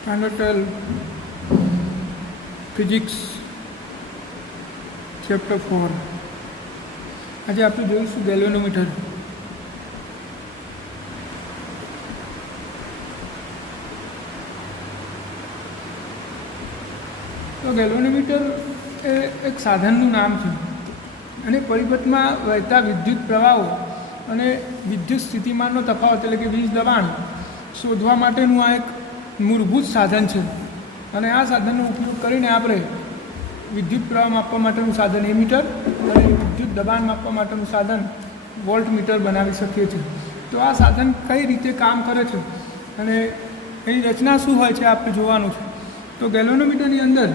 Standard 12 physics chapter 4. આજે આપણે જોઈશું ગેલ્વેનોમીટર. તો ગેલ્વેનોમીટર એ એક સાધનનું નામ છે અને પરિપથમાં વહેતા વિદ્યુત પ્રવાહો અને વિદ્યુત સ્થિતિમાનનો તફાવત એટલે કે વીજ દબાણ શોધવા માટેનું આ એક મૂળભૂત સાધન છે. અને આ સાધનનો ઉપયોગ કરીને આપણે વિદ્યુત પ્રવાહ માપવા માટેનું સાધન એમીટર અને વિદ્યુત દબાણ માપવા માટેનું સાધન વોલ્ટમીટર બનાવી શકીએ છીએ. તો આ સાધન કઈ રીતે કામ કરે છે અને એની રચના શું હોય છે આપણે જોવાનું છે. તો ગેલ્વેનોમીટરની અંદર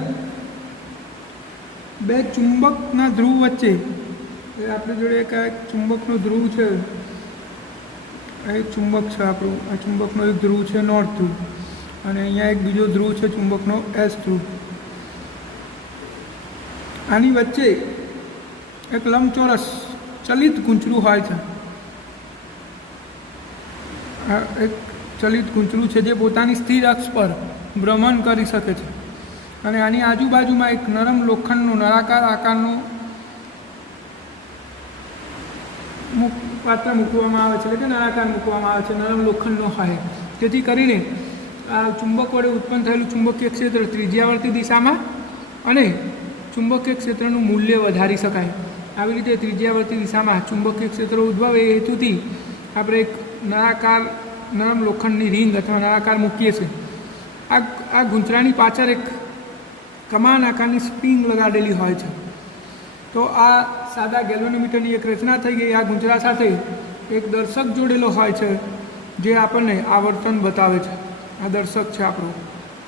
બે ચુંબકના ધ્રુવ વચ્ચે આપણી જોડે એક ચુંબકનો ધ્રુવ છે, એક ચુંબક છે આપણું. આ ચુંબકનો એક ધ્રુવ છે નોર્થ ધ્રુવ અને અહીંયા એક બીજો ધ્રુવ છે ચુંબકનો એસ ધ્રુવ. આની વચ્ચે એક લંબચોરસ ચલિત ગૂંચળું હોય છે. આ એક ચલિત ગૂંચળું છે જે પોતાની સ્થિર અક્ષ પર ભ્રમણ કરી શકે છે અને આની આજુબાજુમાં એક નરમ લોખંડનો નળાકાર આકારનું પાત્ર મૂકવામાં આવે છે, એટલે કે નળાકાર મૂકવામાં આવે છે, નરમ લોખંડનો હોય, જેથી કરીને આ ચુંબક વડે ઉત્પન્ન થયેલું ચુંબકીય ક્ષેત્ર ત્રિજ્યાવર્તી દિશામાં અને ચુંબકીય ક્ષેત્રનું મૂલ્ય વધારી શકાય. આવી રીતે ત્રિજ્યાવર્તી દિશામાં ચુંબકીય ક્ષેત્ર ઉદ્ભવે એ હેતુથી આપણે એક નળાકાર નરમ લોખંડની રિંગ અથવા નળાકાર મૂકીએ છીએ. આ ગૂંચળાની પાછળ એક કમાન આકારની સ્પ્રિંગ લગાડેલી હોય છે. તો આ સાદા ગેલ્વેનોમીટરની એક રચના થઈ ગઈ. આ ગૂંચળા સાથે એક દર્શક જોડેલો હોય છે જે આપણને આવર્તન બતાવે છે. આ દર્શક છે આપણો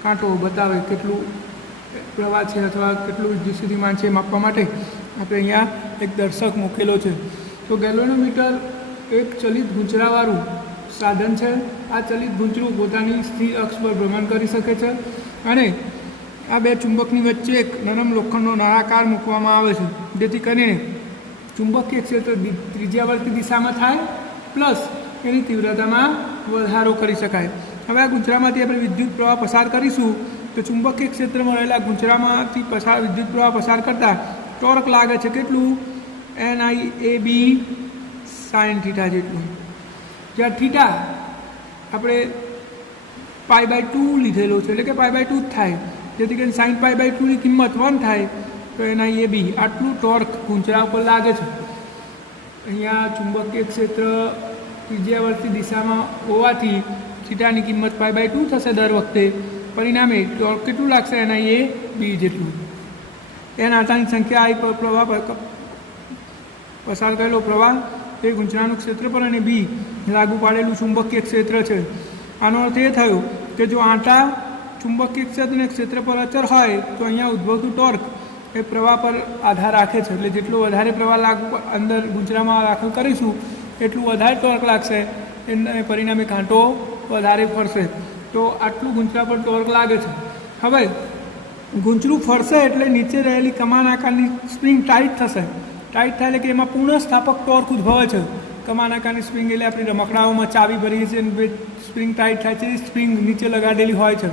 કાંટો, બતાવે કેટલું પ્રવાહ છે અથવા કેટલું વિદ્યુત સ્થિતિમાન છે માપવા માટે આપણે અહીંયા એક દર્શક મૂકેલો છે. તો ગેલ્વેનોમીટર એક ચલિત ગૂંચળાવાળું સાધન છે. આ ચલિત ગૂંચળું પોતાની સ્થિર અક્ષ પર ભ્રમણ કરી શકે છે અને આ બે ચુંબકની વચ્ચે એક નરમ લોખંડનો નળાકાર મૂકવામાં આવે છે, જેથી કરીને ચુંબકીય ક્ષેત્ર ત્રિજ્યાવર્તી દિશામાં થાય પ્લસ એની તીવ્રતામાં વધારો કરી શકાય. હવે આ ગૂંચળામાંથી આપણે વિદ્યુત પ્રવાહ પસાર કરીશું તો ચુંબકીય ક્ષેત્રમાં રહેલા ગૂંચળામાંથી વિદ્યુત પ્રવાહ પસાર કરતાં ટોર્ક લાગે છે. કેટલું? NIAB sin થીટા જેટલું. જ્યાં થીટા આપણે π/2 લીધેલો છે, એટલે કે π/2 જ થાય, જેથી કરીને sin π/2 ની કિંમત 1 થાય તો NIAB આટલું ટોર્ક ગૂંચળા ઉપર લાગે છે. અહીંયા ચુંબકીય ક્ષેત્ર ત્રિજ્યાવર્તી દિશામાં હોવાથી થીટાની કિંમત π/2 થશે દર વખતે. પરિણામે ટોર્ક કેટલું લાગશે? NIAB જેટલું. n આંટાની સંખ્યા I પર પ્રવાહ પસાર કરેલો પ્રવાહ એ ગૂંચળાનું ક્ષેત્રફળ અને B લાગુ પાડેલું ચુંબકીય ક્ષેત્ર છે. આનો અર્થ એ થયો કે જો આંટા ચુંબકીય ક્ષેત્ર અને ક્ષેત્રફળ અચર હોય તો અહીંયા ઉદ્ભવતું ટોર્ક એ પ્રવાહ પર આધાર રાખે છે. એટલે જેટલો વધારે પ્રવાહ અંદર ગૂંચળામાં દાખલ કરીશું એટલું વધારે ટોર્ક લાગશે એને પરિણામે કાંટો વધારે ફરશે. તો આટલું ગૂંચળા પર ટોર્ક લાગે છે. હવે ગૂંચળું ફરશે એટલે નીચે રહેલી કમાન આકારની સ્પ્રિંગ ટાઈટ થશે. ટાઈટ થાય એટલે કે એમાં પુનઃસ્થાપક ટોર્ક ઉદ્ભવે છે. કમાન આકારની સ્પ્રિંગ એટલે આપણી રમકડાઓમાં ચાવી ભરીએ છીએ અને સ્પ્રિંગ ટાઈટ થાય છે, સ્પ્રિંગ નીચે લગાડેલી હોય છે.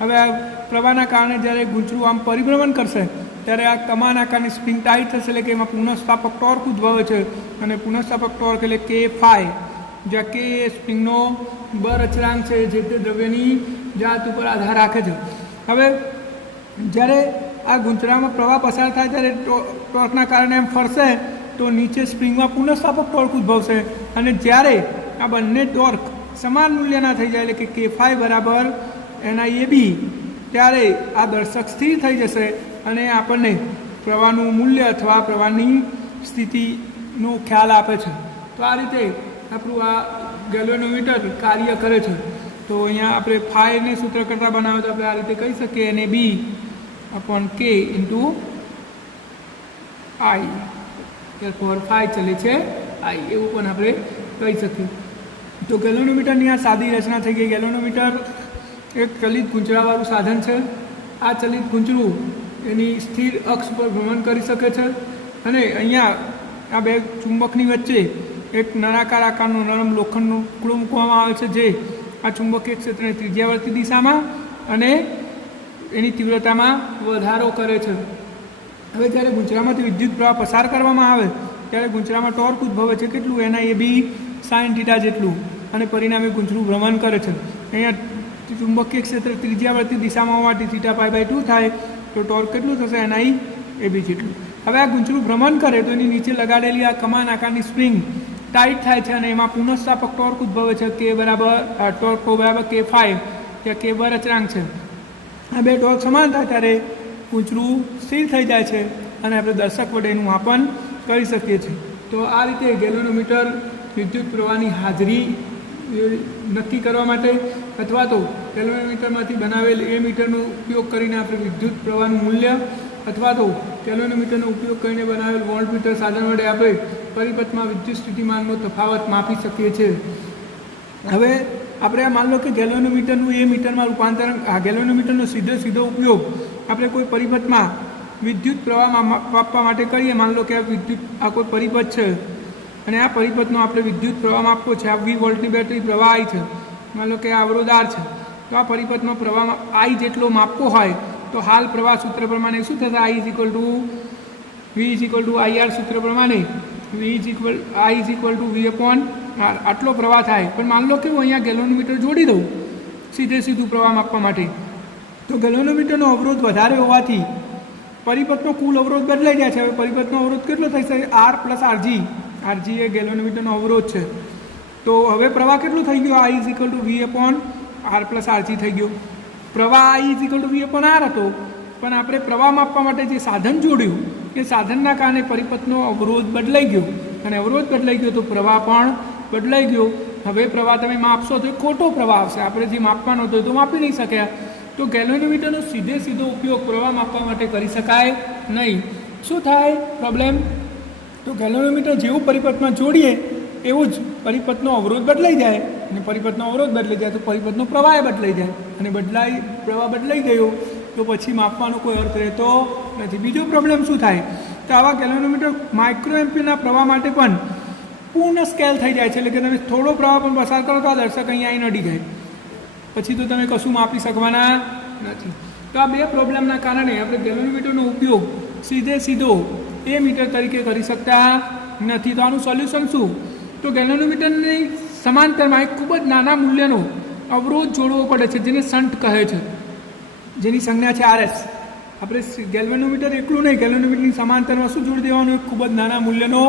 હવે આ પ્રવાહના કારણે જ્યારે ગૂંચળું આમ પરિભ્રમણ કરશે ત્યારે આ કમાન આકારની સ્પ્રિંગ ટાઈટ થશે, એટલે કે એમાં પુનઃસ્થાપક ટોર્ક ઉદ્ભવે છે અને પુનઃસ્થાપક ટોર્ક એટલે K phi, જ્યાં K એ સ્પ્રિંગનો બળ અચળાંક છે જે તે દ્રવ્યની જાત ઉપર આધાર રાખે છે. હવે જ્યારે આ ગૂંચળામાં પ્રવાહ પસાર થાય ત્યારે ટોર્કના કારણે એમ ફરશે તો નીચે સ્પ્રિંગમાં પુનઃસ્થાપક ટોર્ક ઉદ્ભવશે અને જ્યારે આ બંને ટોર્ક સમાન મૂલ્યના થઈ જાય, એટલે કે K phi બરાબર NIAB, ત્યારે આ દર્શક સ્થિર થઈ જશે અને આપણને પ્રવાહનું મૂલ્ય અથવા પ્રવાહની સ્થિતિનો ખ્યાલ આપે છે. તો આ રીતે આપણું આ ગેલ્વેનોમીટર કાર્ય કરે છે. તો અહીંયા આપણે ફાઈને સૂત્ર કરતાં બનાવે તો આપણે આ રીતે કહી શકીએ NAB upon K into I, therefore phi ચલે છે I, એવું પણ આપણે કહી શકીએ. તો ગેલ્વેનોમીટરની આ સાદી રચના થઈ ગઈ. ગેલ્વેનોમીટર એક ચલિત ગૂંચળાવાળું સાધન છે. આ ચલિત ગૂંચળું એની સ્થિર અક્ષ પર ભ્રમણ કરી શકે છે અને અહીંયા આ બે ચુંબકની વચ્ચે એક નળાકાર આકારનો નરમ લોખંડનો ટુકડો મૂકવામાં આવે છે જે આ ચુંબકીય ક્ષેત્રને ત્રિજ્યાવર્તી દિશામાં અને એની તીવ્રતામાં વધારો કરે છે. હવે જ્યારે ગુંચરામાંથી વિદ્યુત પ્રવાહ પસાર કરવામાં આવે ત્યારે ગુંચરામાં ટોર્ક ઉદ્ભવે છે કેટલું એના એ બી સાઇન થીટા જેટલું અને પરિણામે ગુંચરું ભ્રમણ કરે છે. અહીંયા ચુંબકીય ક્ષેત્ર ત્રિજ્યાવર્તી દિશામાં હોવાથી θ π/2 થાય તો ટોર્ક કેટલું થશે એના એ બી જેટલું. હવે આ ગુંચરું ભ્રમણ કરે તો એની નીચે લગાડેલી આ કમાન આકારની સ્પ્રિંગ ટાઈટ થાય છે અને એમાં પુનઃસ્થાપક ટોર્ક ઉદ્ભવે છે કે બરાબર ટોર્ક બરાબર K5 ત્યાં K અચળાંક છે. આ બે ટોર્ક સમાન થાય ત્યારે ગુંચરું સ્થિર થઈ જાય છે અને આપણે દર્શક વડે એનું માપન કરી શકીએ છીએ. તો આ રીતે ગેલ્વેનોમીટર વિદ્યુત પ્રવાહની હાજરી નક્કી કરવા માટે અથવા તો ગેલ્વેનોમીટરમાંથી બનાવેલ એ મીટરનો ઉપયોગ કરીને આપણે વિદ્યુત પ્રવાહનું મૂલ્ય અથવા તો ગેલ્વેનોમીટરનો ઉપયોગ કરીને બનાવેલ વોલ્ટમીટર સાધન વડે આપણે પરિપથમાં વિદ્યુત સ્થિતિમાનનો તફાવત માપી શકીએ છીએ. હવે આપણે માન લો કે ગેલ્વેનોમીટરનું એ મીટરમાં રૂપાંતરણ ગેલ્વેનોમીટરનો સીધો ઉપયોગ આપણે કોઈ પરિપથમાં વિદ્યુત પ્રવાહમાં માપવા માટે કરીએ. માન લો કે આ કોઈ પરિપથ છે અને આ પરિપથનો આપણે વિદ્યુત પ્રવાહ માપવો છે. આ 20 વોલ્ટની બેટરી પ્રવાહ I છે, માન લો કે આ અવરોધ R છે. તો આ પરિપથનો પ્રવાહ I જેટલો માપવો હોય તો હાલ પ્રવાહ સૂત્ર પ્રમાણે શું થશે? V IR સૂત્ર પ્રમાણે I V/R આટલો પ્રવાહ થાય. પણ માન લો કે હું અહીંયા ગેલ્વેનોમીટર જોડી દઉં સીધું પ્રવાહ માપવા માટે તો ગેલ્વેનોમીટરનો અવરોધ વધારે હોવાથી પરિપથનો કુલ અવરોધ બદલાઈ જાય છે. હવે પરિપથનો અવરોધ કેટલો થઈ શકે? R + RG એ ગેલ્વેનોમીટરનો અવરોધ છે. તો હવે પ્રવાહ કેટલો થઈ ગયો? I V/R + RG થઈ ગયો. પ્રવાહ I V/R હતો પણ આપણે પ્રવાહ માપવા માટે જે સાધન જોડ્યું એ સાધનના કારણે પરિપથનો અવરોધ બદલાઈ ગયો અને અવરોધ બદલાઈ ગયો તો પ્રવાહ પણ બદલાઈ ગયો. હવે પ્રવાહ તમે માપશો તો ખોટો પ્રવાહ આવશે. આપણે જે માપવાનો હતો તો માપી નહીં શક્યા. તો ગેલ્વેનોમીટરનો સીધો ઉપયોગ પ્રવાહ માપવા માટે કરી શકાય નહીં. શું થાય પ્રોબ્લેમ? તો ગેલ્વેનોમીટર જેવું પરિપથમાં જોડીએ એવું જ પરિપથનો અવરોધ બદલાઈ જાય અને પરિપથનો અવરોધ બદલાઈ જાય તો પરિપથનો પ્રવાહ બદલાઈ જાય અને પ્રવાહ બદલાઈ ગયો તો પછી માપવાનો કોઈ અર્થ રહેતો નથી. બીજો પ્રોબ્લેમ શું થાય? તો આવા ગેલ્વેનોમીટર માઇક્રો એમ્પિયરના પ્રવાહ માટે પણ પૂર્ણ સ્કેલ થઈ જાય છે. એટલે કે તમે થોડો પ્રવાહ પણ પસાર કરો તો આ દર્શક અહીંયા આવીને અડી જાય પછી તો તમે કશું માપી શકવાના નથી. તો આ બે પ્રોબ્લેમના કારણે આપણે ગેલ્વેનોમીટરનો ઉપયોગ સીધો એ મીટર તરીકે કરી શકતા નથી. તો આનું સોલ્યુશન શું? તો ગેલ્વેનોમીટરની સમાંતરમાં એક ખૂબ જ નાના મૂલ્યનો અવરોધ જોડવો પડે છે જેને શન્ટ કહે છે, જેની સંજ્ઞા છે RS. આપણે ગેલ્વેનોમીટર એકલું નહીં, ગેલ્વેનોમીટરની સમાંતરમાં શું જોડી દેવાનું? એક ખૂબ જ નાના મૂલ્યનો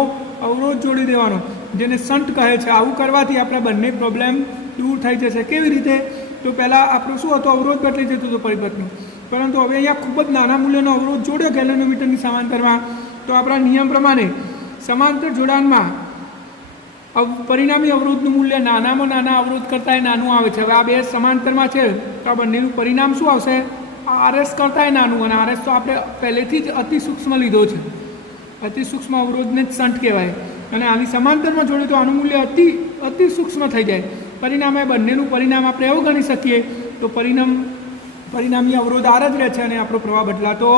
અવરોધ જોડી દેવાનો જેને શન્ટ કહે છે. આવું કરવાથી આપણા બંને પ્રોબ્લેમ દૂર થઈ જશે. કેવી રીતે? તો પહેલાં આપણું શું હતું? અવરોધ બદલી જતો હતો પરિપથનો, પરંતુ હવે અહીંયા ખૂબ જ નાના મૂલ્યનો અવરોધ જોડ્યો ગેલ્વેનોમીટરની સમાંતરમાં તો આપણા નિયમ પ્રમાણે સમાંતર જોડાણમાં પરિણામી અવરોધનું મૂલ્ય નાનામાં નાના અવરોધ કરતાં નાનું આવે છે. હવે આ બે સમાંતરમાં છે તો આ બંનેનું પરિણામ શું આવશે? RS કરતાં નાનું. અને RS તો આપણે પહેલેથી જ અતિ સૂક્ષ્મ લીધો છે. અતિ સૂક્ષ્મ અવરોધને જ શન્ટ કહેવાય અને આની સમાંતરમાં જોડે તો આનું મૂલ્ય અતિ સૂક્ષ્મ થઈ જાય. પરિણામે બંનેનું પરિણામ આપણે એવું ગણી શકીએ તો પરિણામી અવરોધ R જ રહે છે અને આપણો પ્રવાહ બદલાતો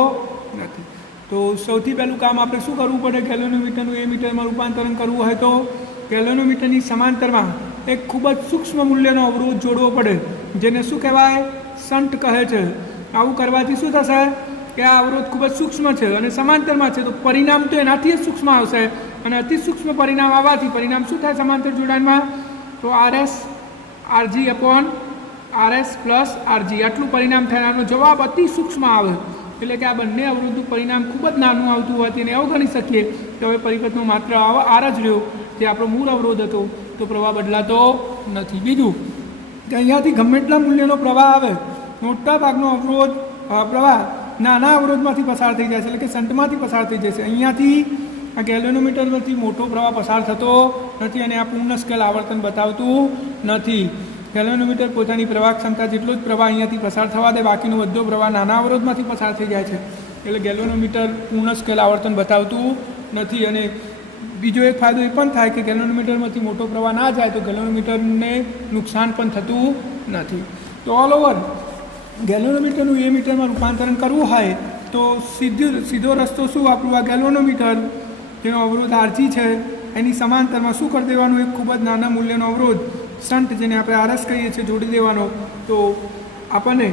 નથી. તો સૌથી પહેલું કામ આપણે શું કરવું પડે? ગેલ્વેનોમીટરનું એ મીટરમાં રૂપાંતરણ કરવું હોય તો ગેલ્વેનોમીટરની સમાંતરમાં એક ખૂબ જ સૂક્ષ્મ મૂલ્યનો અવરોધ જોડવો પડે જેને શું કહેવાય? શન્ટ કહે છે. આવું કરવાથી શું થશે કે આ અવરોધ ખૂબ જ સૂક્ષ્મ છે અને સમાંતરમાં છે તો પરિણામ તો એનાથી જ સૂક્ષ્મ આવશે અને અતિ સૂક્ષ્મ પરિણામ આવવાથી પરિણામ શું થાય સમાંતર જોડાણમાં? તો RS RG આટલું પરિણામ થાય. આનો જવાબ અતિ સૂક્ષ્મ આવે એટલે કે આ બંને અવરોધનું પરિણામ ખૂબ જ નાનું આવતું હોવાથી એને એવું ગણી શકીએ કે હવે પરિપથનો માત્ર R જ રહ્યો જે આપણો મૂળ અવરોધ હતો તો પ્રવાહ બદલાતો નથી. બીજું કે અહીંયાથી ગમે એટલા મૂલ્યનો પ્રવાહ આવે મોટા ભાગનો પ્રવાહ નાના અવરોધમાંથી પસાર થઈ જાય છે એટલે કે શન્ટમાંથી પસાર થઈ જશે. અહીંયાથી આ ગેલ્વેનોમીટરમાંથી મોટો પ્રવાહ પસાર થતો નથી અને આ પૂર્ણ સ્કેલ આવર્તન બતાવતું નથી. ગેલ્વેનોમીટર પોતાની પ્રવાહ ક્ષમતા જેટલો જ પ્રવાહ અહીંયાથી પસાર થવા દે, બાકીનો બધો પ્રવાહ નાના અવરોધમાંથી પસાર થઈ જાય છે એટલે ગેલ્વેનોમીટર પૂર્ણ સ્કેલ આવર્તન બતાવતું નથી. અને બીજો એક ફાયદો એ પણ થાય કે ગેલ્વેનોમીટરમાંથી મોટો પ્રવાહ ના જાય તો ગેલ્વેનોમીટરને નુકસાન પણ થતું નથી. તો ઓલ ઓવર ગેલ્વેનોમીટરનું એ મીટરમાં રૂપાંતરણ કરવું હોય તો સીધો રસ્તો શું? આપણું આ ગેલ્વેનોમીટર જેનો અવરોધ RG છે એની સમાંતરમાં શું કરી દેવાનું? એક ખૂબ જ નાના મૂલ્યનો અવરોધ શન્ટ જેને આપણે RS કહીએ છીએ જોડી દેવાનો. તો આપણને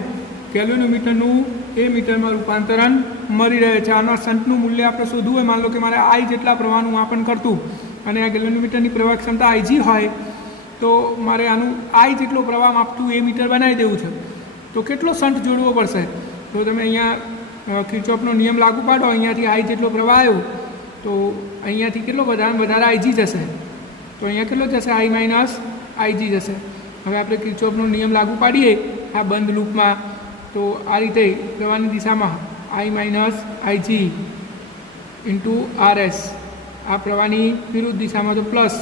ગેલોનોમીટરનું એ મીટરમાં રૂપાંતરણ મળી રહે છે. આના શંટનું મૂલ્ય આપણે શોધવું હોય, માન લો કે મારે આઈ જેટલા પ્રવાહનું માપન કરતું અને આ ગેલોનોમીટરની પ્રવાહ ક્ષમતા આઈજી હોય, તો મારે આનું આઈ જેટલો પ્રવાહ માપતું એ મીટર બનાવી દેવું છે. તો કેટલો શંટ જોડવો પડશે? તો તમે અહીંયા કિર્ચોફનો નિયમ લાગુ પાડો, અહીંયાથી આઈ જેટલો પ્રવાહ આવ્યો તો અહીંયાથી કેટલો વધારે આઈજી જશે, તો અહીંયા કેટલો જશે? આઈ માઇનસ આઈજી જશે. હવે આપણે કિર્ચોફનો નિયમ લાગુ પાડીએ આ બંધ લૂપમાં, તો આ રીતે પ્રવાહની દિશામાં આઈ માઇનસ આઈજી ઇન્ટુ આરએસ, આ પ્રવાહની વિરુદ્ધ દિશામાં તો પ્લસ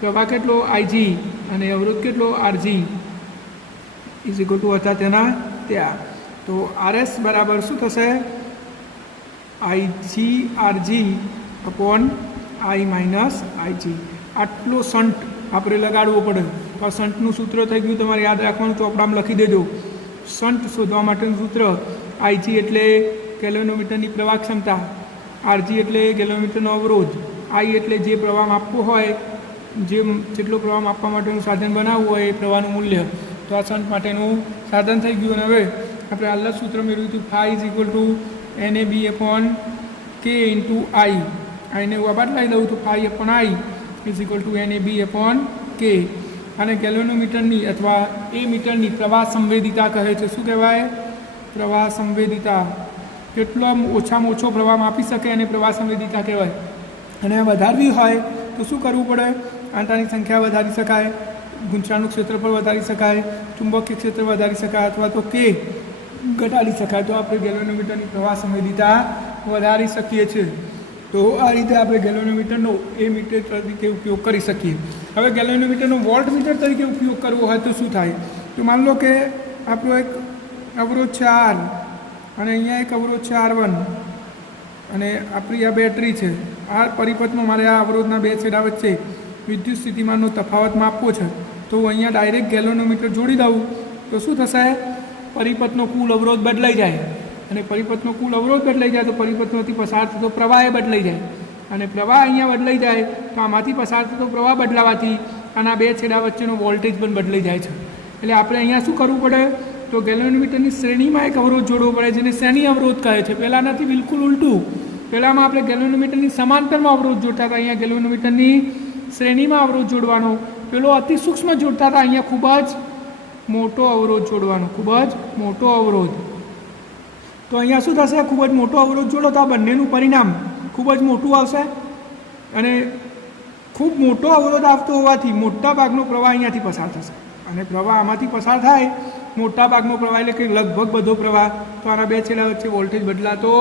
પ્રવાહ કેટલો? આઈજી અને અવરોધ કેટલો? આરજી ઇઝ ઇક્વલ ટુ હતા તેના ત્યાં. તો આરએસ બરાબર શું થશે? IG R G upon i minus IG. આટલો શંટ આપણે લગાડવો પડે. તો આ શંટનું સૂત્ર થઈ ગયું, તમારે યાદ રાખવાનું, ચોપડામાં લખી દેજો. શંટ શોધવા માટેનું સૂત્ર આઈજી એટલે ગેલોનોમીટરની પ્રવાહ ક્ષમતા, આરજી એટલે ગેલોનોમીટરનો અવરોધ, આઈ એટલે જે પ્રવાહ માપવું હોય, જેટલો પ્રવાહ માપવા માટેનું સાધન બનાવવું હોય એ પ્રવાહનું મૂલ્ય. તો આ શંટ માટેનું સાધન થઈ ગયું. અને હવે આપણે હાલ સૂત્ર મેળવ્યું હતું, phi is equal to NAB upon K into I. આઈને હું આ બદલાઈ દઉં તો phi upon I is equal to NAB upon K. અને ગેલોનોમીટરની અથવા એ મીટરની પ્રવાહ સંવેદિતા કહે છે. શું કહેવાય? પ્રવાહ સંવેદિતા. કેટલો ઓછામાં ઓછો પ્રવાહ માપી શકે અને પ્રવાહ સંવેદિતા કહેવાય. અને વધારવી હોય તો શું કરવું પડે? આંટાની સંખ્યા વધારી શકાય, ગુંચાણનું ક્ષેત્રફળ વધારી શકાય, ચુંબકીય ક્ષેત્ર વધારી શકાય, અથવા તો કે ઘટાડી શકાય. તો આપણે ગેલોનોમીટરની પ્રવાહ સંવેદિતા વધારી શકીએ છીએ. તો આ રીતે આપણે ગેલોનોમીટરનો એ મીટર તરીકે ઉપયોગ કરી શકીએ. હવે ગેલોનોમીટરનો વોલ્ટ મીટર તરીકે ઉપયોગ કરવો હોય તો શું થાય? તો માન લો કે આપણો એક અવરોધ છે આર અને અહીંયા એક અવરોધ છે R1 અને આપણી આ બેટરી છે. આ પરિપથમાં મારે આ અવરોધના બે છેડા વચ્ચે વિદ્યુત સ્થિતિમાનનો તફાવત માપવો છે. તો હું અહીંયા ડાયરેક્ટ ગેલોનોમીટર જોડી દઉં તો શું થશે? પરિપથનો કુલ અવરોધ બદલાઈ જાય, અને પરિપથનો કુલ અવરોધ બદલાઈ જાય તો પરિપથમાંથી પસાર થતો પ્રવાહ એ બદલાઈ જાય, અને પ્રવાહ અહીંયા બદલાઈ જાય તો આમાંથી પસાર થતો પ્રવાહ બદલાવાથી આના બે છેડા વચ્ચેનો વોલ્ટેજ પણ બદલાઈ જાય છે. એટલે આપણે અહીંયા શું કરવું પડે? તો ગેલોનોમીટરની શ્રેણીમાં એક અવરોધ જોડવો પડે, જેને શ્રેણી અવરોધ કહે છે. પહેલાંનાથી બિલકુલ ઉલટું. પહેલાંમાં આપણે ગેલોનોમીટરની સમાંતરમાં અવરોધ જોડતા હતા, અહીંયા ગેલોનોમીટરની શ્રેણીમાં અવરોધ જોડવાનો. પેલો અતિ સૂક્ષ્મ જોડતા હતા, અહીંયા ખૂબ જ મોટો અવરોધ જોડવાનો, ખૂબ જ મોટો અવરોધ. તો અહીંયા શું થશે? ખૂબ જ મોટો અવરોધ જોડો તો આ બંનેનું પરિણામ ખૂબ જ મોટું આવશે, અને ખૂબ મોટો અવરોધ આવતો હોવાથી મોટા ભાગનો પ્રવાહ અહીંયાથી પસાર થશે, અને પ્રવાહ આમાંથી પસાર થાય મોટા ભાગનો પ્રવાહ એટલે કે લગભગ બધો પ્રવાહ, તો આના બે છેડા વચ્ચે વોલ્ટેજ બદલાતો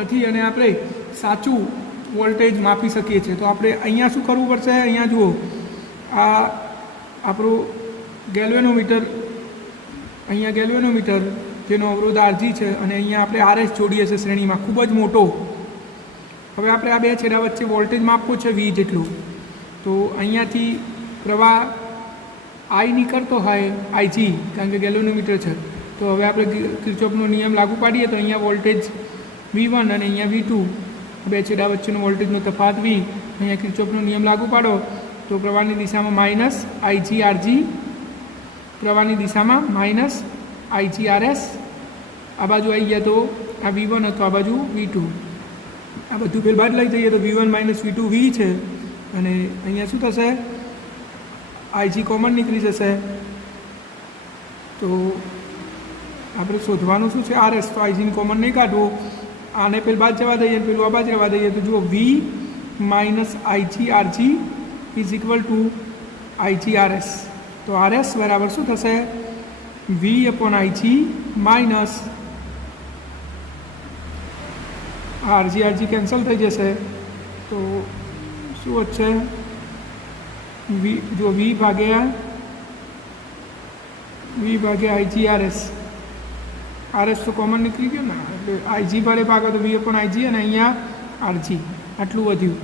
નથી અને આપણે સાચું વોલ્ટેજ માપી શકીએ છીએ. તો આપણે અહીંયા શું કરવું પડશે? અહીંયા જુઓ, આ આપણું ગેલ્વેનોમીટર, અહીંયા ગેલ્વેનોમીટર જેનો અવરોધ આરજી છે, અને અહીંયા આપણે આરએસ જોડીએ છીએ શ્રેણીમાં, ખૂબ જ મોટો. હવે આપણે આ બે છેડા વચ્ચે વોલ્ટેજ માપવો છે V જેટલું. તો અહીંયાથી પ્રવાહ આઈ નીકળતો હોય, આઈજી, કારણ કે ગેલોનોમીટર છે. તો હવે આપણે કિર્ચોફનો નિયમ લાગુ પાડીએ તો અહીંયા વોલ્ટેજ V1 અને અહીંયા V2, બે છેડા વચ્ચેનો વોલ્ટેજનો તફાવત V. અહીંયા કિર્ચોફનો નિયમ લાગુ પાડો તો પ્રવાહની દિશામાં માઇનસ આઈજી આરજી, પ્રવાહની દિશામાં માઇનસ આઈજી આરએસ. આ બાજુ આવી ગયા તો આ V1 હતો, આ બાજુ V2. આ બધું પેલ બાદ લઈ જઈએ તો V1 માઇનસ V2 V છે, અને અહીંયા શું થશે? આઈજી કોમન નીકળી જશે. તો આપણે શોધવાનું શું છે? આરએસ. તો આઈજીને કોમન નહીં કાઢવું, આને પેલ બાદ જવા દઈએ, પેલું આ બાદ જવા દઈએ. તો જુઓ, V minus IG R G is equal two IG RS. તો આરએસ બરાબર શું થશે? V upon IG minus R G cancel થઈ જશે. તો શું વધશે? જો V ભાગ્યા આઈજી આરએસ તો કોમન નીકળી ગયો ને, એટલે આઈજી ભારે ભાગે તો V અપોન આઈજી અને અહીંયા આરજી આટલું વધ્યું.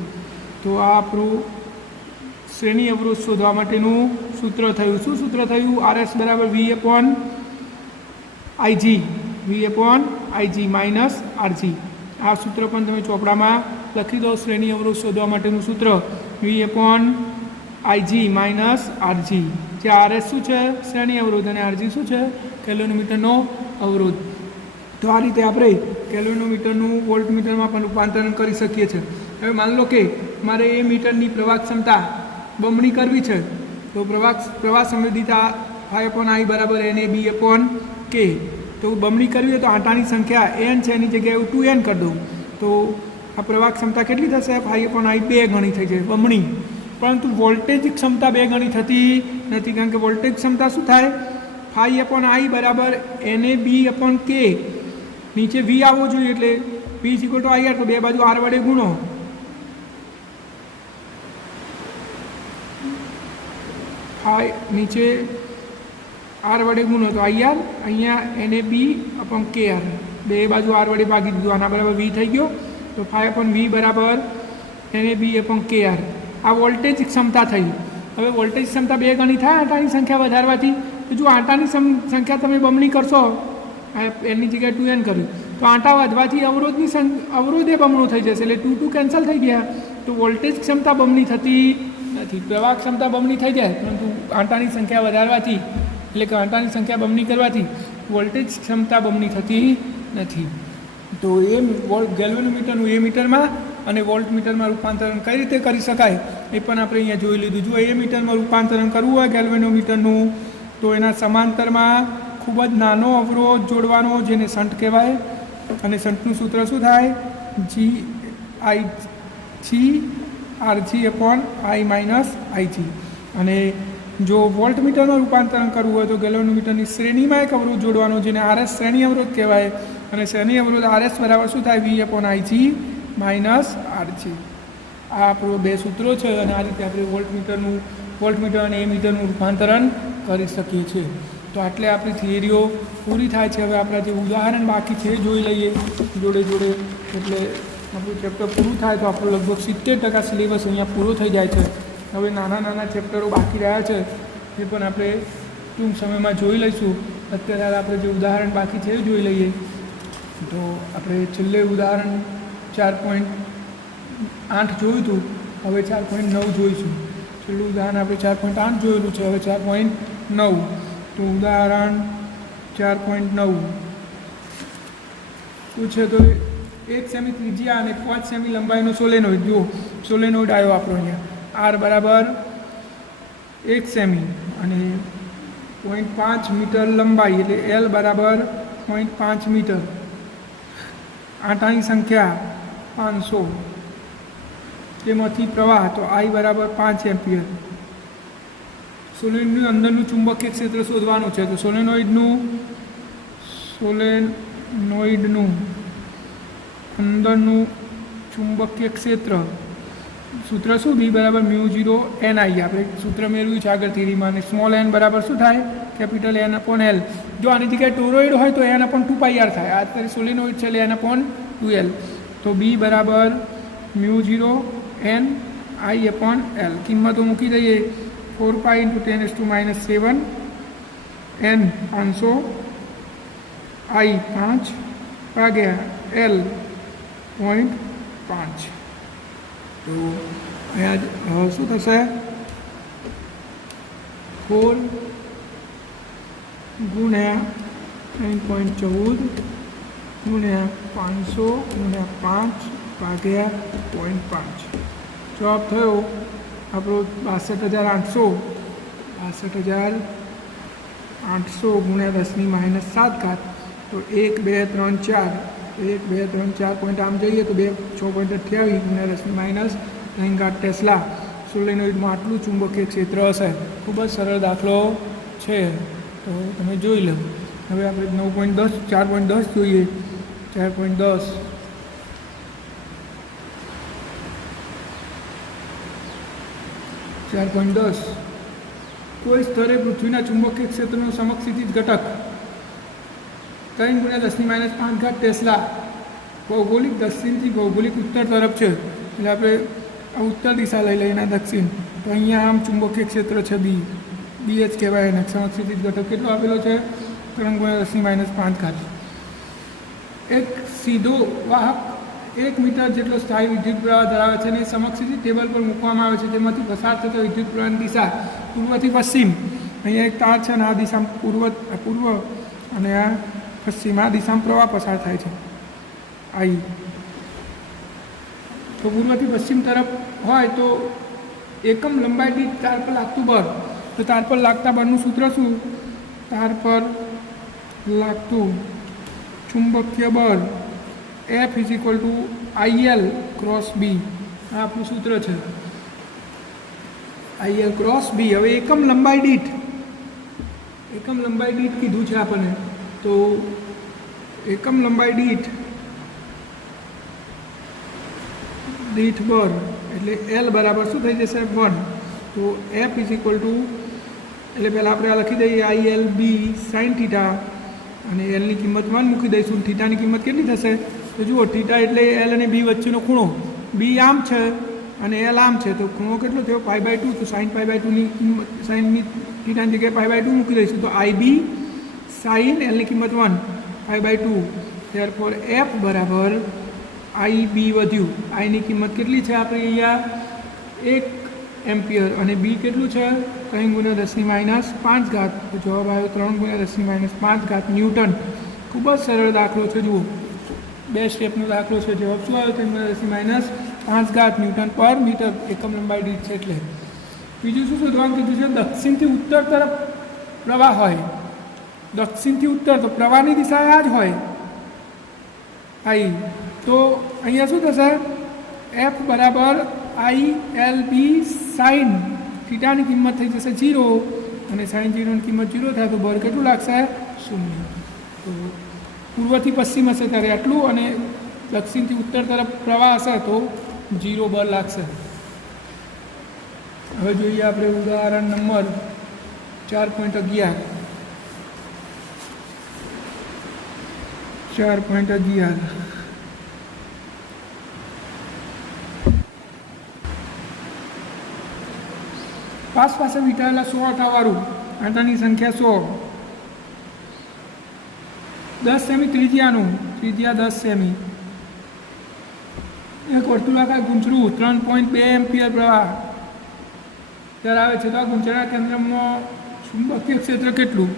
તો આ આપણું શ્રેણી અવરોધ શોધવા માટેનું સૂત્ર થયું. શું સૂત્ર થયું? આરએસ બરાબર V upon IG minus R G. આ સૂત્ર પણ તમે ચોપડામાં લખી દો. શ્રેણી અવરોધ શોધવા માટેનું સૂત્ર V upon IG minus R G. જે આરએસ શું છે? શ્રેણી અવરોધ, અને આરજી શું છે? ગેલોનોમીટરનો અવરોધ. તો આ રીતે આપણે કેલ્વેનોમીટરનું વોલ્ટમીટરમાં પણ રૂપાંતરણ કરી શકીએ છીએ. હવે માની લો કે મારે એ મીટરની પ્રવાહ ક્ષમતા બમણી કરવી છે, તો પ્રવાહ સંવેદિતા I/I બરાબર NAB/K. તો બમણી કરવી હોય તો આંટાની સંખ્યા n છે, એની જગ્યાએ હું 2n કરી દઉં, તો આ પ્રવાહ ક્ષમતા કેટલી થશે? I/I 2 ગણી થઈ જાય, બમણી. પરંતુ વોલ્ટેજ ક્ષમતા 2 ગણી થતી નથી, કારણ કે વોલ્ટેજ ક્ષમતા શું થાય? I/I બરાબર NAB/K. નીચે V આવવો જોઈએ, એટલે V = IR, તો બે બાજુ R વડે ગુણો. નીચે R વડે ગુણો તો IR, અહીંયા NAB/KR, બે બાજુ R વડે ભાગી દીધું, આના બરાબર V થઈ ગયો. તો V બરાબર NAB/KR. આ વોલ્ટેજ ક્ષમતા થઈ. હવે વોલ્ટેજ ક્ષમતા 2 ગણી થાય આંટાની સંખ્યા વધારવાથી. તો જો આંટાની સંખ્યા તમે બમણી કરશો, એની જગ્યાએ 2n કર્યું, તો આંટા વધવાથી અવરોધે બમણો થઈ જશે, એટલે 2 કેન્સલ થઈ ગયા. તો વોલ્ટેજ ક્ષમતા બમણી થતી નથી. પ્રવાહ ક્ષમતા બમણી થઈ જાય, પરંતુ આંટાની સંખ્યા વધારવાથી, એટલે કે આંટાની સંખ્યા બમણી કરવાથી વોલ્ટેજ ક્ષમતા બમણી થતી નથી. તો એ ગેલ્વેનોમીટરનું એ મીટરમાં અને વોલ્ટમીટરમાં રૂપાંતરણ કઈ રીતે કરી શકાય એ પણ આપણે અહીંયા જોઈ લીધું. જો એ મીટરમાં રૂપાંતરણ કરવું હોય ગેલ્વેનોમીટરનું, તો એના સમાંતરમાં ખૂબ જ નાનો અવરોધ જોડવાનો, જેને શન્ટ કહેવાય. અને શન્ટનું સૂત્ર શું થાય? GIG/I-IG. અને જો વોલ્ટમીટરમાં રૂપાંતરણ કરવું હોય તો ગેલ્વેનોમીટરની શ્રેણીમાં એક અવરોધ જોડવાનો, જેને RS શ્રેણી અવરોધ કહેવાય. અને શ્રેણી અવરોધ RS બરાબર શું થાય? V/IG -RG. આ આપણો બે સૂત્રો છે, અને આ રીતે આપણે વોલ્ટમીટર અને એ મીટરનું રૂપાંતરણ કરી શકીએ છીએ. તો આટલે આપણી થિયરીઓ પૂરી થાય છે. હવે આપણા જે ઉદાહરણ બાકી છે એ જોઈ લઈએ જોડે જોડે, એટલે આપણું ચેપ્ટર પૂરું થાય તો આપણું લગભગ 70% સિલેબસ અહીંયા પૂરો થઈ જાય છે. હવે નાના ચેપ્ટરો બાકી રહ્યા છે, એ પણ આપણે ટૂંક સમયમાં જોઈ લઈશું. અત્યારે આપણે જે ઉદાહરણ બાકી છે એ જોઈ લઈએ. તો આપણે છેલ્લે ઉદાહરણ 4.8 જોયું હતું, હવે 4.9 જોઈશું. છેલ્લું ઉદાહરણ આપણે 4.8 જોયેલું છે, હવે 4.9. તો ઉદાહરણ 4.9 શું છે? તો 1 સેમી ત્રિજ્યા અને 5 સેમી લંબાઈનો સોલેનોઇડ. જો સોલેનોઇડ આવ્યો આપણો અહીંયા, R બરાબર 1 સેમી અને 0.5 મીટર લંબાઈ, એટલે L બરાબર 0.5 મીટર. આંટાની સંખ્યા 500. તેમાંથી પ્રવાહ તો I બરાબર 5 એમ્પિયર. સોલેનોઇડનું અંદરનું ચુંબકીય ક્ષેત્ર શોધવાનું છે. તો સોલેનોઇડનું અંદરનું ચુંબકીય ક્ષેત્ર સૂત્ર શું? B બરાબર μ0 NI. આપણે સૂત્ર મેળવ્યું છે આગળ થિયરીમાં. અને સ્મોલ n બરાબર શું થાય? Capital N/L. જો આની જગ્યાએ ટોરોઇડ હોય તો N/2πr થાય. આ અત્યારે સોલેનોઇડ છે એટલે N/2L. તો B બરાબર μ0 NI/L. કિંમતો મૂકી દઈએ. 4π × 10⁻⁷ n 500 I 5 ભાગ્યા L 0.5. તો અહીંયા શું થશે? 4 × 9.14 × 500 × 5 ભાગ્યા 0.5. જવાબ થયો આપણો 62,800. 62,800 × 10⁻⁷. તો 1 2 3 4, 1 2 3 4 પોઈન્ટ આમ જઈએ તો 6.28 × 10⁻³ ટેસ્લા. સોલેનોઇડમાં આટલું ચુંબકીય ક્ષેત્ર હશે. ખૂબ જ સરળ દાખલો છે, તો તમે જોઈ લો. હવે આપણે 4.10 જોઈએ. 4.10 કોઈ સ્તરે પૃથ્વીના ચુંબકીય ક્ષેત્રનો સમક્ષિતિજ ઘટક 3 × 10⁻⁵ ટેસ્લા. ભૌગોલિક દક્ષિણથી ભૌગોલિક ઉત્તર તરફ છે, એટલે આપણે ઉત્તર દિશા લઈ લઈએ એના દક્ષિણ. તો અહીંયા આમ ચુંબકીય ક્ષેત્ર છે B જ કહેવાય. અને સમક્ષિતિજ ઘટક કેટલો આપેલો છે? 3 × 10⁻⁵. એક સીધો વાહક 1 મીટર જેટલો સ્થાયી વિદ્યુત પ્રવાહ ધરાવે છે, અને સમક્ષિતિજ ટેબલ પર મૂકવામાં આવે છે. તેમાંથી પસાર થતો વિદ્યુત પ્રવાહની દિશા પૂર્વથી પશ્ચિમ. અહીંયા એક તાર છે, અને આ દિશા પૂર્વ અને આ પશ્ચિમ આ દિશામાં પ્રવાહ પસાર થાય છે આઈ. તો પૂર્વથી પશ્ચિમ તરફ હોય તો એકમ લંબાઈ દીઠ તાર પર લાગતું બળ, તો તાર પર લાગતા બળનું સૂત્ર શું? તાર પર લાગતું ચુંબકીય બળ F = IL × B. આ આપણું સૂત્ર છે, IL × B. હવે એકમ લંબાઈ દીઠ કીધું છે આપણને, તો એકમ લંબાઈ દીઠ બળ એટલે L બરાબર શું થઈ જશે? 1. તો F = એટલે પહેલાં આપણે આ લખી દઈએ ILB sin θ, અને એલની કિંમત 1 મૂકી દઈશું. થીટાની કિંમત કેટલી થશે? તો જુઓ, થીટા એટલે એલ અને બી વચ્ચેનો ખૂણો. બી આમ છે અને એલ આમ છે, તો ખૂણો કેટલો થયો? π/2. તો sin π/2 ની કિંમત, સાઇનની થીટાની જગ્યાએ π/2 મૂકી દઈશું. તો IB sin એલની કિંમત 1 π/2. ત્યારપર F બરાબર IB વધ્યું. આઈની કિંમત કેટલી છે આપણે અહીંયા? 1 એમ્પિયર, અને બી કેટલું છે? 3 × 10⁻5. તો જવાબ આવ્યો 3 × 10⁻5 ન્યૂટન. ખૂબ જ સરળ દાખલો છે. જુઓ, 2 સ્ટેપનો દાખલો છે. જવાબ શું આવ્યો? 3 × 10⁻5 ન્યૂટન પર મીટર એકમ લંબાઈ દીઠ છે. એટલે બીજું શું શોધવાનું કીધું છે? દક્ષિણથી ઉત્તર તરફ પ્રવાહ હોય, દક્ષિણથી ઉત્તર, તો પ્રવાહની દિશા આ જ હોય આઈ. તો અહીંયા શું થશે? F બરાબર ILB sin થીટાની કિંમત થઈ જશે 0, અને sin 0 ની કિંમત 0 થાય તો બળ કેટલું લાગશે? 0. તો પૂર્વથી પશ્ચિમ હશે ત્યારે આટલું, અને દક્ષિણથી ઉત્તર તરફ પ્રવાહ હશે તો 0 બળ લાગશે. હવે જોઈએ આપણે ઉદાહરણ નંબર 4.11. 4.11 પાસે વીંટાયેલા 100 આંટાવાળું, આંટાની સંખ્યા 100, 10 સેમી ત્રિજ્યાનું, ત્રિજ્યા 10 સેમી, એક વર્તુળાકાર ગૂંચળું 3.2 એમ્પિયર પ્રવાહ ધરાવે છે. તો આ ગૂંચળાના કેન્દ્રમાં ચુંબકીય ક્ષેત્ર કેટલું?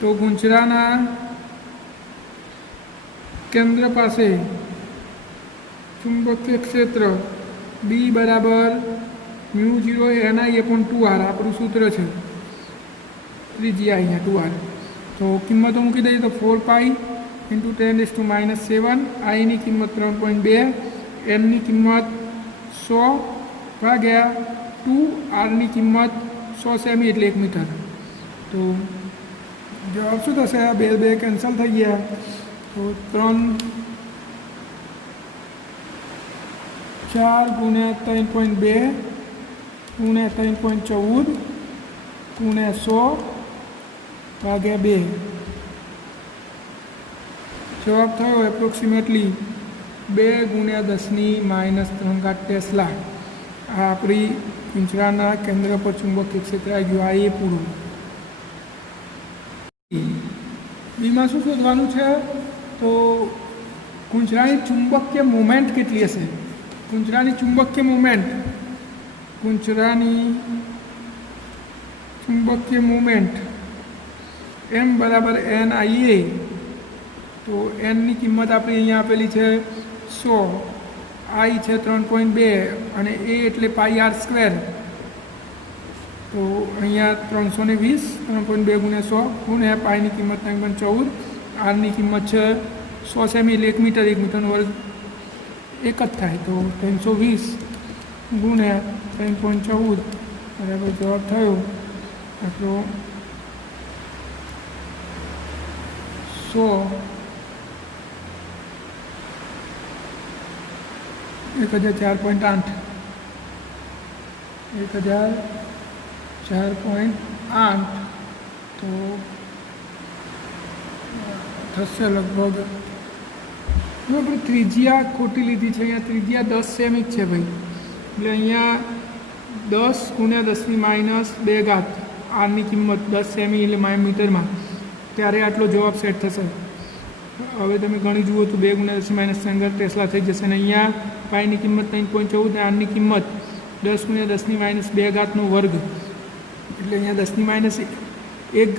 તો ગૂંચળાના કેન્દ્ર પાસે ચુંબકીય ક્ષેત્ર B બરાબર μ0NI/2R આપણું સૂત્ર છે. ત્રિજ્યા અહીંયા 2R. તો કિંમતો મૂકી દઈએ તો 4π × 10⁻7. આઈની કિંમત 3.2, એનની કિંમત 100/2, આરની કિંમત 100 સેમી એટલે 1 મીટર. તો જવાબ શું થશે? આ 2 કેન્સલ થઈ ગયા. તો 4 × 3.2 × 3.14 × 100/2. જવાબ થયો એપ્રોક્સિમેટલી 2 × 10⁻³ ટેસ્લા. આ આપણી ગૂંચળાના કેન્દ્ર પર ચુંબકીય ક્ષેત્ર આવી ગયું. આ એ પૂરું. બીમાં શું શોધવાનું છે? તો ગૂંચળાની ચુંબકીય મોમેન્ટ કેટલી હશે? ગૂંચળાની ચુંબકીય મોમેન્ટ, M બરાબર NIA. તો એનની કિંમત આપણી અહીંયા આપેલી છે 100, આઈ છે 3.2, અને એ એટલે πr². તો અહીંયા 320, 3.2 × 100 × પાઈની કિંમત 3.14, આરની કિંમત છે 100 સેમી એટલે 1 મીટર, 1 મીટરનો વર્ગ 1 જ થાય. તો 320 × 3.14 બરાબર જવાબ થયો આપણો 1004.8. 1004.8 તો થશે લગભગ. જો આપણે ત્રિજ્યા ખોટી લીધી છે. અહીંયા ત્રિજ્યા 10 સેમી જ છે ભાઈ, એટલે અહીંયા 10 × 10⁻², આરની કિંમત 10 સેમી એટલે મીટરમાં, ત્યારે આટલો જવાબ સેટ થશે. હવે તમે ગણી જુઓ તો 2 × 10⁻³ ટેસ્લા થઈ જશે. અને અહીંયા પાઈની કિંમત 3.14 અને આરની કિંમત 10 × 10⁻² વર્ગ, એટલે અહીંયા 10⁻1² એટલે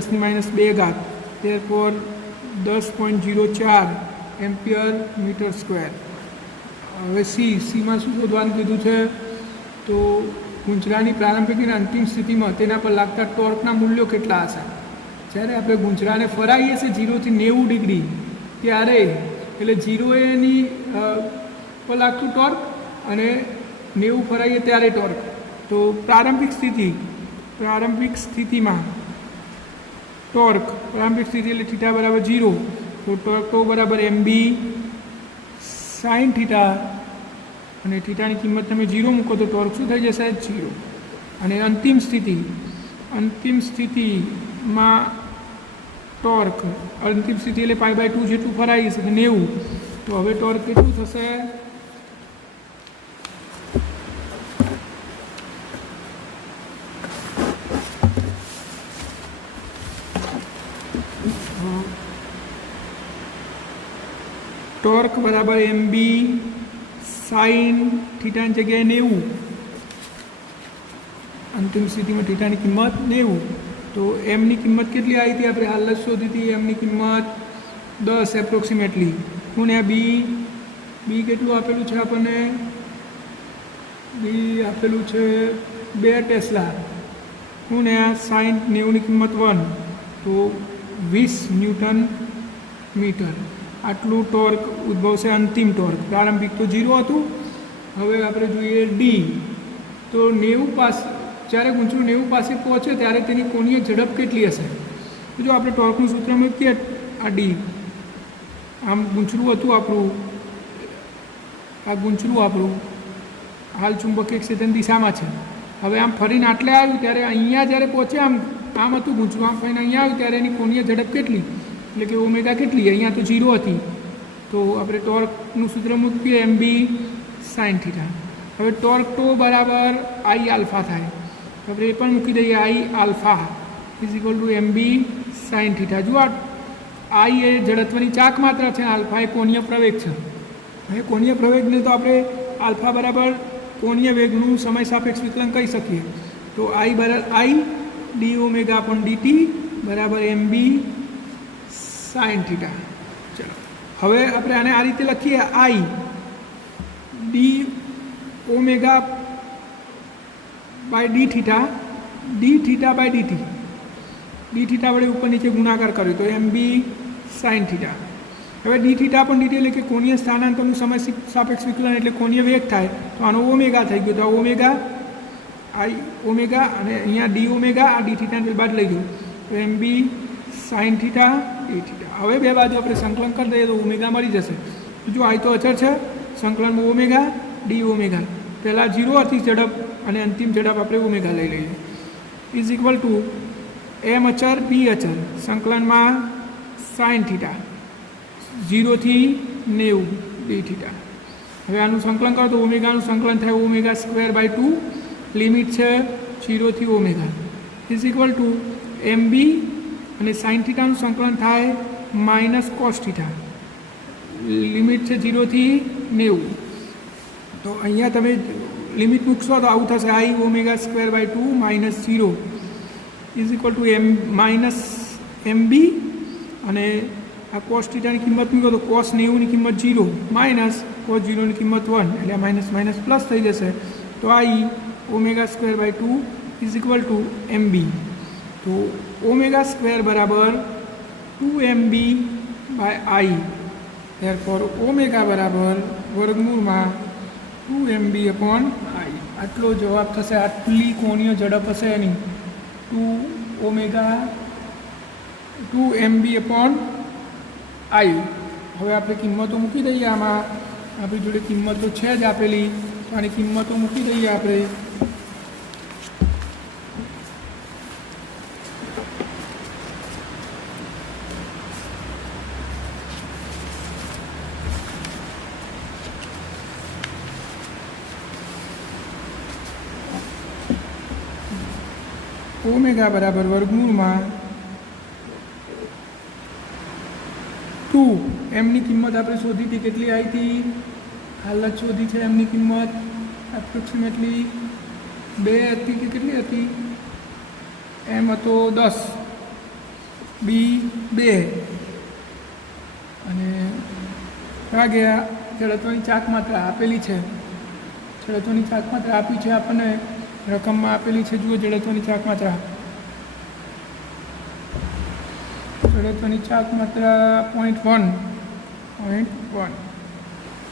10⁻². ત્યારપર 10.04 એમ્પિયર મીટર સ્ક્વેર. હવે સીમાં શું શોધવાનું કીધું છે? તો ગુંચરાની પ્રારંભિક અને અંતિમ સ્થિતિમાં તેના પર લાગતા ટોર્કના મૂલ્યો કેટલા હશે? જ્યારે આપણે ગુંચરાને ફરાઈએ છીએ 0 થી 90 ડિગ્રી ત્યારે, એટલે 0 એની પર લાગતું ટોર્ક અને 90 ફરાઈએ ત્યારે ટોર્ક. તો પ્રારંભિક સ્થિતિમાં ટોર્ક, પ્રારંભિક સ્થિતિ એટલે થીટા બરાબર 0, તો ટોર્ક તો બરાબર mb સાઇન થીટા, અને થીટાની કિંમત તમે 0 મૂકો તો ટોર્ક શું થઈ જશે? 0. અને અંતિમ સ્થિતિમાં ટોર્ક, અંતિમ સ્થિતિ એટલે π/2 જેટલું ફરાઈ છે 90, તો હવે ટોર્ક કેટલું થશે? ટોર્ક બરાબર mb સાઇન થીટાની જગ્યાએ 90, અંતિમ સ્થિતિમાં થીટાની કિંમત 90, તો એમની કિંમત કેટલી આવી હતી? આપણે હાલ જ શોધી હતી. એમની કિંમત 10 એપ્રોક્સિમેટલી, ગુણ્યા બી કેટલું આપેલું છે આપણને? બી આપેલું છે 2 ટેસ્લા, ગુણ્યા સાઇન 90ની કિંમત 1, તો 20 ન્યૂટન મીટર. આટલું ટોર્ક ઉદ્ભવશે. અંતિમ ટોર્ક, પ્રારંભિક તો 0 હતું. હવે આપણે જોઈએ ડી. તો 90 પાસે, જ્યારે ગુંચરું 90 પાસે પહોંચે ત્યારે તેની કોણીય ઝડપ કેટલી હશે? તો જો આપણે ટોર્કનું સૂત્ર મૂકીએ, આ ડી, આમ ગુંચરું હતું આપણું, આ ગુંચરું આપણું હાલ ચુંબકીય ક્ષેત્રની દિશામાં છે. હવે આમ ફરીને આટલે આવ્યું ત્યારે અહીંયા જ્યારે પહોંચે, આમ હતું ગુંચરું, આમ ફરીને અહીંયા આવ્યું ત્યારે એની કોણીય ઝડપ કેટલી? એટલે કે ઓમેગા કેટલી? અહીંયા તો 0 હતી, તો આપણે ટોર્કનું સૂત્ર મૂકીએ mb સાઇન થીટા. હવે ટોર્ક તો બરાબર I આલ્ફા થાય, તો આપણે એ પણ મૂકી દઈએ I alpha is equal to mb sine theta. જુઓ, I એ જડત્વની ચાક માત્રા છે, આલ્ફા એ કોણીય પ્રવેગ છે. હવે કોણીય પ્રવેગને તો આપણે આલ્ફા બરાબર કોણીય વેગનું સમય સાપેક્ષ વિકલન કહી શકીએ. તો I ડી ઓમેગા પણ dt બરાબર mb સાઇન થીટા. ચલો, હવે આપણે આને આ રીતે લખીએ, I D omega by D theta by dt, D theta વડે ઉપર નીચે ગુણાકાર કર્યો તો mb સાઇન થીટા. હવે ડી થીટા પણ dt એટલે કે કોણીય સ્થાનાંતરનું સમય સાપેક્ષ વિકલન એટલે કોણીય વેગ થાય, તો આનો ઓમેગા થઈ ગયો. તો આ ઓમેગા I ઓમેગા, અને અહીંયા ડી ઓમેગા, આ ડી થીટાને બાદ લઈ ગયો, તો mb sine theta D theta. હવે બે બાજુ આપણે સંકલન કરી દઈએ તો ઓમેગા મળી જશે. જો I તો અચળ છે, સંકલનમાં ઓમેગા ડી ઓમેગા, પહેલાં 0 હતી ઝડપ અને અંતિમ ઝડપ આપણે ઓમેગા લઈ લઈએ, ઇઝ ઇક્વલ ટુ એમ અચળ બી અચળ, સંકલનમાં સાઇન થીટા 0 થી 90 ડી થીટા. હવે આનું સંકલન કરો તો ઓમેગાનું સંકલન થાય ઓમેગા સ્ક્વેર બાય 2, લિમિટ છે 0 થી omega, is equal to mb, અને સાઇન થીટાનું સંકલન થાય માઇનસ કોસ થીટા, લિમિટ છે 0 થી 90. તો અહીંયા તમે લિમિટ મૂકશો તો આવું થશે I omega square by 2 minus 0 is equal to minus mb, અને આ કોસ થીટાની કિંમત મૂકો તો કોસ 90ની કિંમત 0 માઇનસ કોસ 0ની કિંમત 1, એટલે આ માઇનસ માઇનસ પ્લસ થઈ જશે. તો I omega square by 2 is equal to mb. તો ઓમેગા સ્ક્વેર બરાબર 2mb by I, therefore omega બરાબર વર્ગમૂળમાં 2mb અપોન I. આટલો જવાબ થશે. આટલી કોણીય ઝડપ હશે એની 2mb અપોન I. હવે આપણે કિંમતો મૂકી દઈએ આમાં, આપણી જોડે કિંમતો છે જ આપેલી, તો આની કિંમતો મૂકી દઈએ આપણે. ઓમેગા બરાબર વર્ગમૂળમાં 2, એમની કિંમત આપણે શોધી હતી, કેટલી આવી હતી? હાલ જ શોધી છે. એમની કિંમત એપ્રોક્સિમેટલી 2 હતી કે કેટલી હતી? એમ હતો 10, બી 2, અને વાગ્યા જડત્વની ચાક માત્રા આપેલી છે, જડત્વની ચાક માત્રા આપી છે આપણને રકમમાં આપેલી છે. જુઓ જડત્વની ચાક માત્રા, જડત્વની ચાક માત્રા 0.1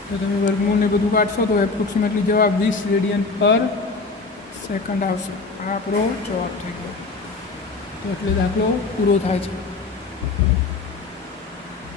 તો તમે વર્ગમૂળ ને બધું કાઢશો તો એપ્રોક્સિમેટલી જવાબ 20 રેડિયન પર સેકન્ડ આવશે. આ આપણો જવાબ થઈ ગયો. તો એટલે દાખલો પૂરો થાય છે.